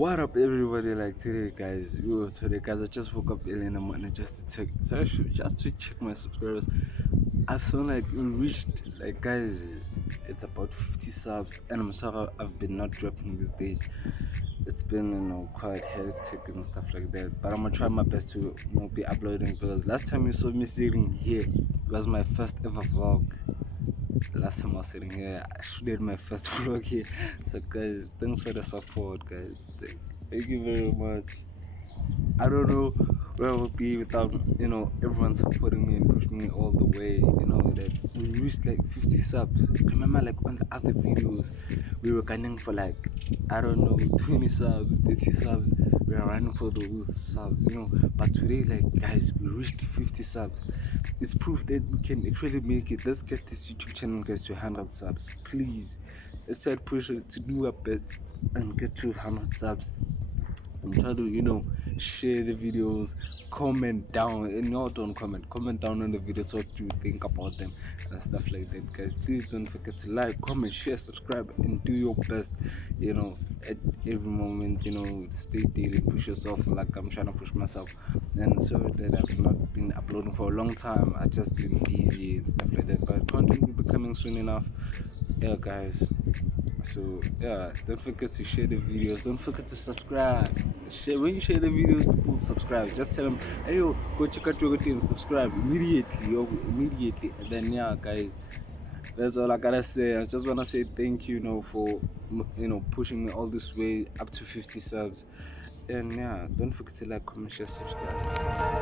What up, everybody? Like today, guys, I just woke up early in the morning just to just to check my subscribers. I've seen like we reached like guys, it's about 50 subs, and I'm sorry I've been not dropping these days. It's been quite hectic and stuff like that. But I'm gonna try my best to be uploading because last time you saw me sitting here was my first ever vlog. The last time I was sitting here, I shooted my first vlog here. So guys, thanks for the support, guys. Thank you very much. I don't know where I would be without everyone supporting me and pushing me all the way. That we reached like 50 subs. Remember, like on the other videos, we were gunning for like, I don't know, 20 subs, 30 subs. We are running for those subs. But today, like guys, we reached 50 subs. It's proof that we can actually make it. Let's get this YouTube channel, guys, to 100 subs, please. Let's try to push it to do our best and get to 100 subs. I'm trying to share the videos, comment down, and don't comment down on the videos what you think about them and stuff like that, guys. Please don't forget to like, comment, share, subscribe, and do your best at every moment. Stay daily, push yourself like I'm trying to push myself. And sorry that I've not been uploading for a long time. I just been busy and stuff like that, but content will be coming soon enough. Yeah, guys. So yeah, don't forget to share the videos. Don't forget to subscribe. When you share the videos, people subscribe. Just tell them, hey yo, go check out your and subscribe immediately. And then yeah, guys, that's all I gotta say. I just wanna say thank you, for pushing me all this way up to 50 subs. And yeah, don't forget to like, comment, share, subscribe.